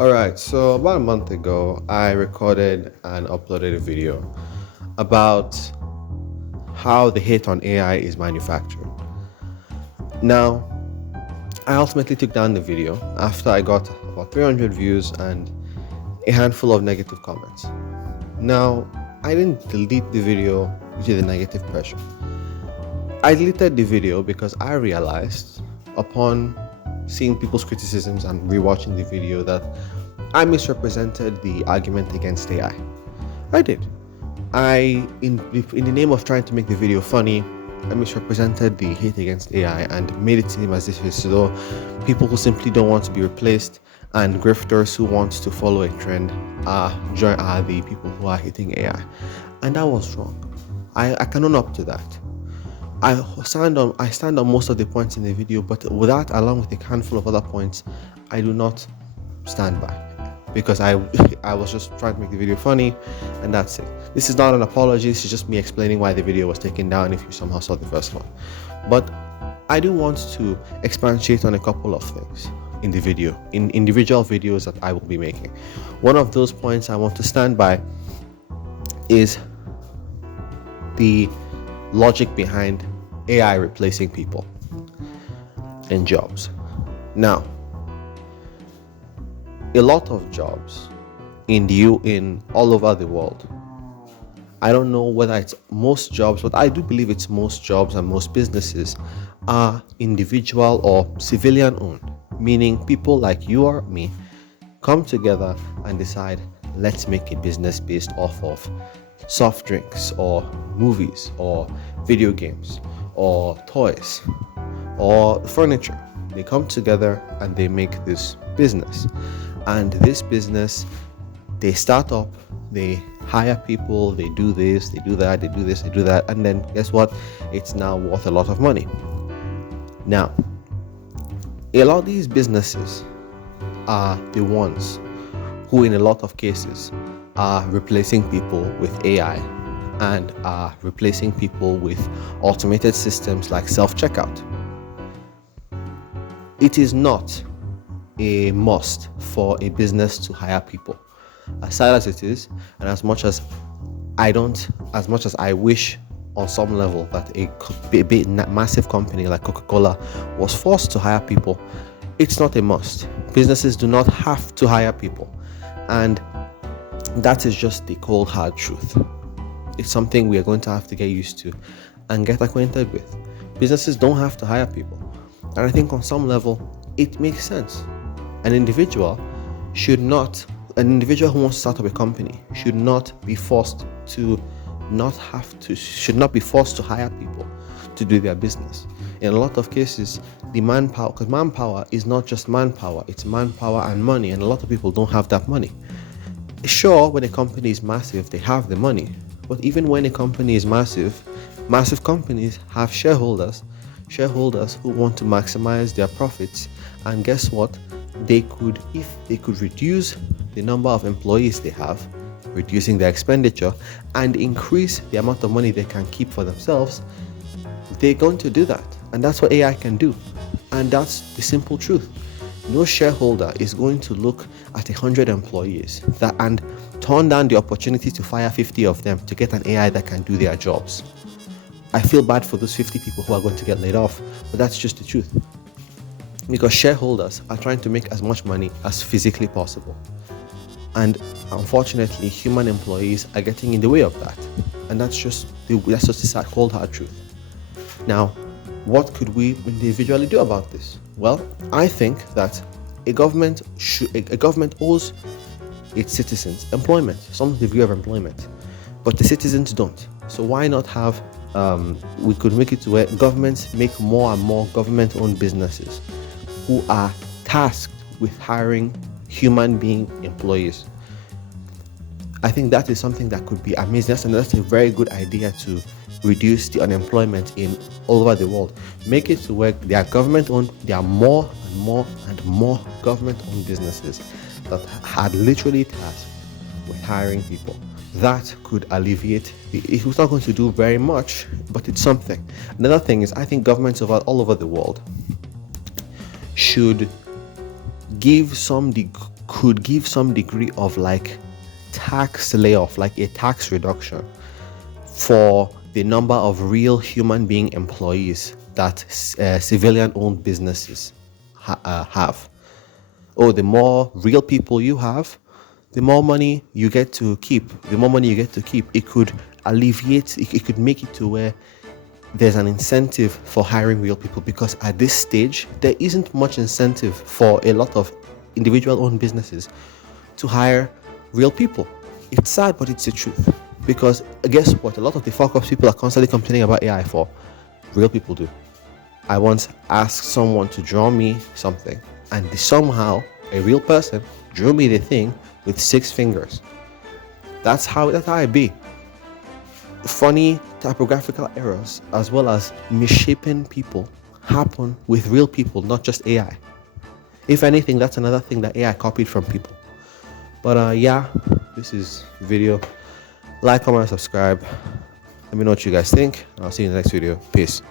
All right, so about a month ago, I recorded and uploaded a video about how the hate on AI is manufactured. Now, I ultimately took down the video after I got about 300 views and a handful of negative comments. Now, I didn't delete the video due to the negative pressure. I deleted the video because I realized upon seeing people's criticisms and rewatching the video that I misrepresented the argument against AI. I did. In the name of trying to make the video funny, I misrepresented the hate against AI and made it seem as if it's though people who simply don't want to be replaced and grifters who want to follow a trend are the people who are hating AI. And that was wrong. I can own up to that. I stand on most of the points in the video, but with that, along with a handful of other points, I do not stand by because I was just trying to make the video funny, and that's it. This is not an apology. This is just me explaining why the video was taken down. If you somehow saw the first one, but I do want to expatiate on a couple of things in the video, in individual videos that I will be making. One of those points I want to stand by is the logic behind AI replacing people in jobs. Now, a lot of jobs in all over the world. I don't know whether it's most jobs, but I do believe it's most jobs and most businesses are individual or civilian owned, meaning people like you or me come together and decide, let's make a business based off of soft drinks or movies or video games or toys or furniture. They come together and they make this business. And this business, they start up, they hire people, they do this, they do that, they do this, they do that, and then guess what? It's now worth a lot of money. Now, a lot of these businesses are the ones who, in a lot of cases, are replacing people with AI and are replacing people with automated systems like self-checkout. It is not a must for a business to hire people. As sad as it is, and as much as I wish on some level that a big massive company like Coca-Cola was forced to hire people, it's not a must. Businesses do not have to hire people. And that is just the cold hard truth. It's something we are going to have to get used to and get acquainted with. Businesses don't have to hire people. And I think on some level, it makes sense. An individual who wants to start up a company should not be forced to hire people to do their business. In a lot of cases, the manpower, because manpower is not just manpower, it's manpower and money, and a lot of people don't have that money. Sure, when a company is massive, they have the money. But even when a company is massive companies have shareholders who want to maximize their profits. And guess what? If they could reduce the number of employees they have, reducing their expenditure, and increase the amount of money they can keep for themselves, they're going to do that. And that's what AI can do. And that's the simple truth. No shareholder is going to look at 100 employees and turn down the opportunity to fire 50 of them to get an AI that can do their jobs. I feel bad for those 50 people who are going to get laid off, but that's just the truth. Because shareholders are trying to make as much money as physically possible. And unfortunately, human employees are getting in the way of that. And that's just the sad, cold hard truth. Now, what could we individually do about this? Well, I think that a government owes its citizens employment, some degree of employment, but the citizens don't. So why not have we could make it to where governments make more and more government-owned businesses who are tasked with hiring human being employees. I think that is something that could be amazing, and that's a very good idea to reduce the unemployment in all over the world. Make it to where they are government-owned. There are more and more and more government-owned businesses that are literally tasked with hiring people. That could alleviate it's not going to do very much, but it's something. Another thing is, I think governments all over the world should give some could give some degree of like tax layoff, like a tax reduction for the number of real human being employees that civilian owned businesses have. Oh, the more real people you have, the more money you get to keep. The more money you get to keep, it could alleviate, it could make it to where there's an incentive for hiring real people, because at this stage, there isn't much incentive for a lot of individual owned businesses to hire real people. It's sad, but it's the truth. Because guess what? A lot of the fuck ups people are constantly complaining about AI for, real people do. I once asked someone to draw me something, and somehow a real person drew me the thing with 6 fingers. That's how I be. Funny typographical errors as well as misshapen people happen with real people, not just AI. If anything, that's another thing that AI copied from people. But yeah, this is video. Like, comment, subscribe. Let me know what you guys think. I'll see you in the next video. Peace.